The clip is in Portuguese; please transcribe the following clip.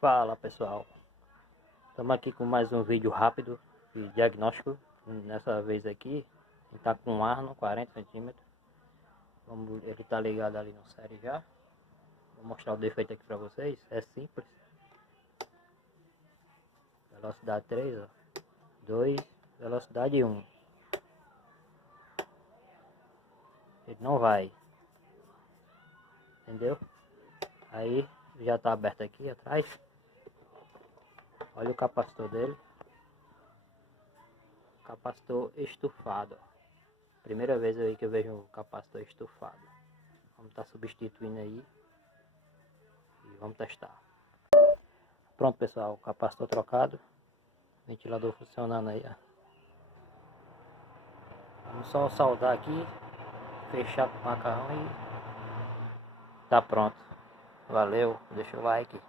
Fala pessoal, estamos aqui com mais um vídeo rápido de diagnóstico. Nessa vez aqui, a gente está com um Arno 40 centímetros. Ele está ligado ali no série já. Vou mostrar o defeito aqui para vocês, é simples. Velocidade 3, ó. 2, velocidade 1. Ele não vai, entendeu? Aí já está aberto aqui atrás. Olha o capacitor dele. Capacitor estufado. Primeira vez aí que eu vejo um capacitor estufado. Vamos estar substituindo aí e vamos testar. Pronto pessoal, capacitor trocado, ventilador funcionando aí, ó. Vamos só soldar aqui, fechar com o macarrão e tá pronto. Valeu, deixa o like.